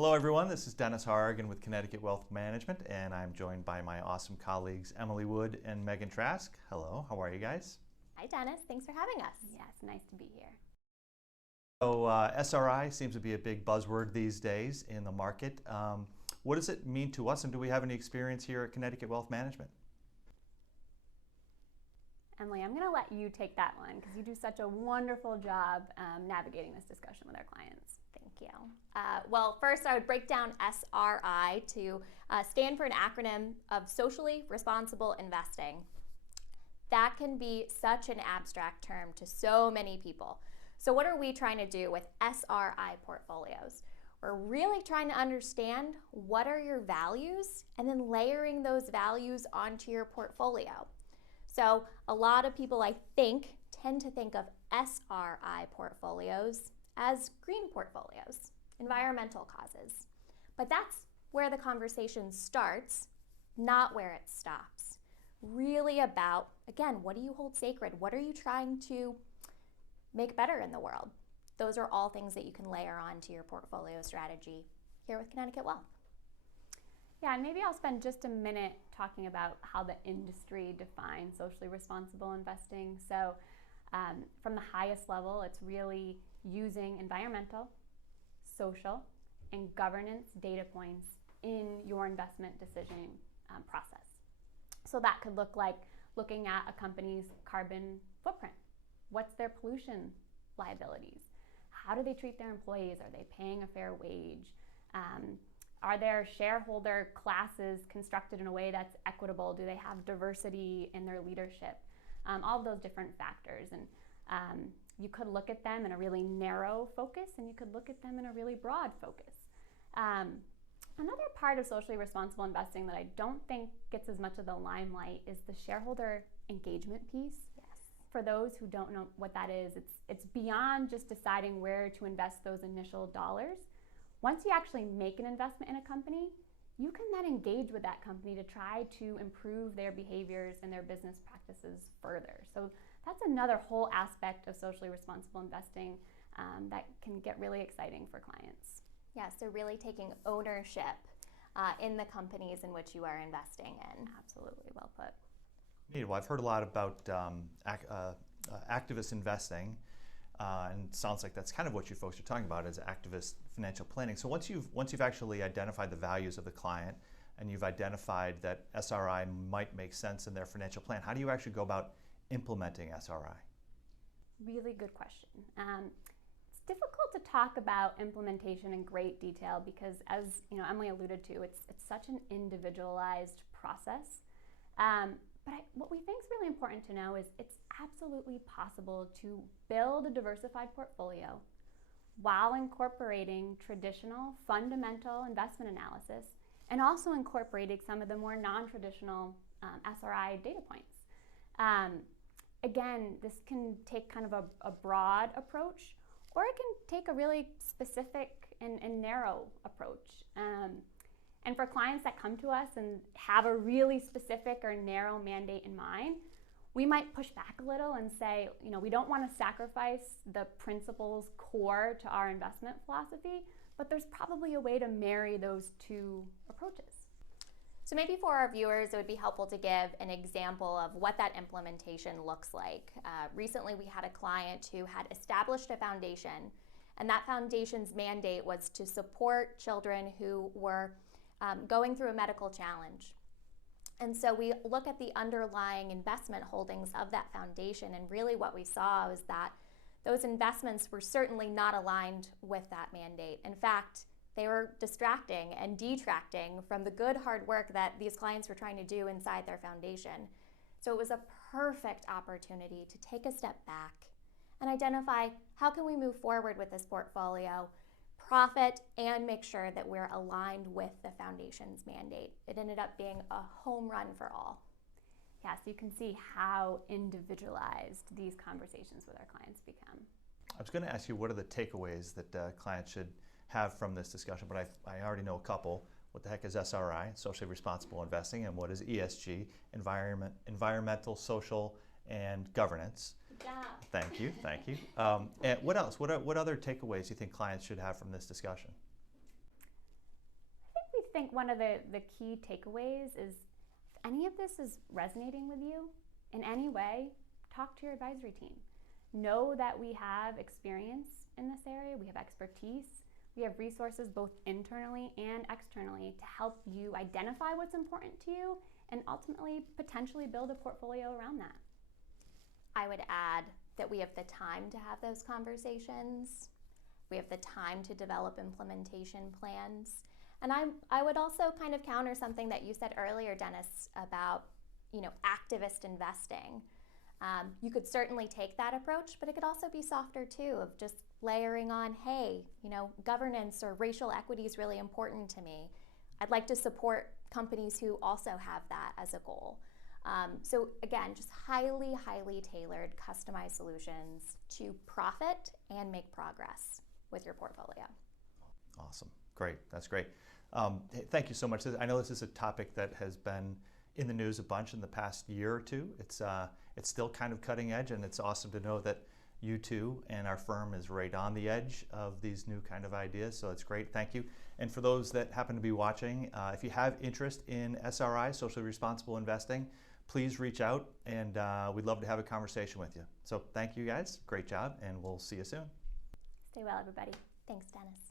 Hello everyone, this is Dennis Harrigan with Connecticut Wealth Management, and I'm joined by my awesome colleagues Emily Wood and Megan Trask. Hello, how are you guys? Hi Dennis, thanks for having us. Yes, nice to be here. So SRI seems to be a big buzzword these days in the market. What does it mean to us, and do we have any experience here at Connecticut Wealth Management? Emily, I'm going to let you take that one because you do such a wonderful job navigating this discussion with our clients. Thank you. Well, first I would break down SRI to stand for an acronym of socially responsible investing. That can be such an abstract term to so many people. So what are we trying to do with SRI portfolios? We're really trying to understand what are your values and then layering those values onto your portfolio. So a lot of people, I think, tend to think of SRI portfolios as green portfolios, environmental causes. But that's where the conversation starts, not where it stops. Really about, again, what do you hold sacred? What are you trying to make better in the world? Those are all things that you can layer onto your portfolio strategy here with Connecticut Wealth. Yeah, and maybe I'll spend just a minute talking about how the industry defines socially responsible investing. So from the highest level, it's really using environmental, social, and governance data points in your investment decision process. So that could look like looking at a company's carbon footprint. What's their pollution liabilities? How do they treat their employees? Are they paying a fair wage? Are their shareholder classes constructed in a way that's equitable? Do they have diversity in their leadership? All of those different factors. And you could look at them in a really narrow focus, and you could look at them in a really broad focus. Another part of socially responsible investing that I don't think gets as much of the limelight is the shareholder engagement piece. Yes. For those who don't know what that is, it's beyond just deciding where to invest those initial dollars. Once you actually make an investment in a company, you can then engage with that company to try to improve their behaviors and their business practices further. So that's another whole aspect of socially responsible investing that can get really exciting for clients. Yeah, so really taking ownership in the companies in which you are investing in. Absolutely, well put. Well, I've heard a lot about activist investing, and it sounds like that's kind of what you folks are talking about is activist financial planning. So once you've actually identified the values of the client and you've identified that SRI might make sense in their financial plan, how do you actually go about implementing SRI? Really good question. It's difficult to talk about implementation in great detail because, as Emily alluded to, it's such an individualized process. But what we think is really important to know is it's absolutely possible to build a diversified portfolio while incorporating traditional fundamental investment analysis and also incorporating some of the more non-traditional SRI data points. Again, this can take kind of a broad approach, or it can take a really specific and narrow approach. And for clients that come to us and have a really specific or narrow mandate in mind, we might push back a little and say, we don't want to sacrifice the principles core to our investment philosophy, but there's probably a way to marry those two approaches. So maybe for our viewers, it would be helpful to give an example of what that implementation looks like. Recently, we had a client who had established a foundation, and that foundation's mandate was to support children who were going through a medical challenge. And so we look at the underlying investment holdings of that foundation, and really what we saw was that those investments were certainly not aligned with that mandate. In fact, they were distracting and detracting from the good hard work that these clients were trying to do inside their foundation. So it was a perfect opportunity to take a step back and identify how can we move forward with this portfolio, profit, and make sure that we're aligned with the foundation's mandate. It ended up being a home run for all. Yeah, so you can see how individualized these conversations with our clients become. I was going to ask you, what are the takeaways that clients should have from this discussion, but I already know a couple. What the heck is SRI, socially responsible investing, and what is ESG, environmental, social, and governance? Good job. Thank you, thank you. And what else? What other takeaways do you think clients should have from this discussion? think one of the key takeaways is if any of this is resonating with you in any way, talk to your advisory team. Know that we have experience in this area, we have expertise, we have resources both internally and externally to help you identify what's important to you and ultimately potentially build a portfolio around that. I would add that we have the time to have those conversations. We have the time to develop implementation plans. And I would also kind of counter something that you said earlier, Dennis, about activist investing. You could certainly take that approach, but it could also be softer too, of just layering on, hey, governance or racial equity is really important to me. I'd like to support companies who also have that as a goal. So again, just highly, highly tailored, customized solutions to profit and make progress with your portfolio. Awesome. Great. That's great. Thank you so much. I know this is a topic that has been in the news a bunch in the past year or two. It's still kind of cutting edge, and it's awesome to know that you two and our firm is right on the edge of these new kind of ideas. So it's great. Thank you. And for those that happen to be watching, if you have interest in SRI, socially responsible investing, please reach out, and we'd love to have a conversation with you. So thank you guys. Great job, and we'll see you soon. Stay well, everybody. Thanks, Dennis.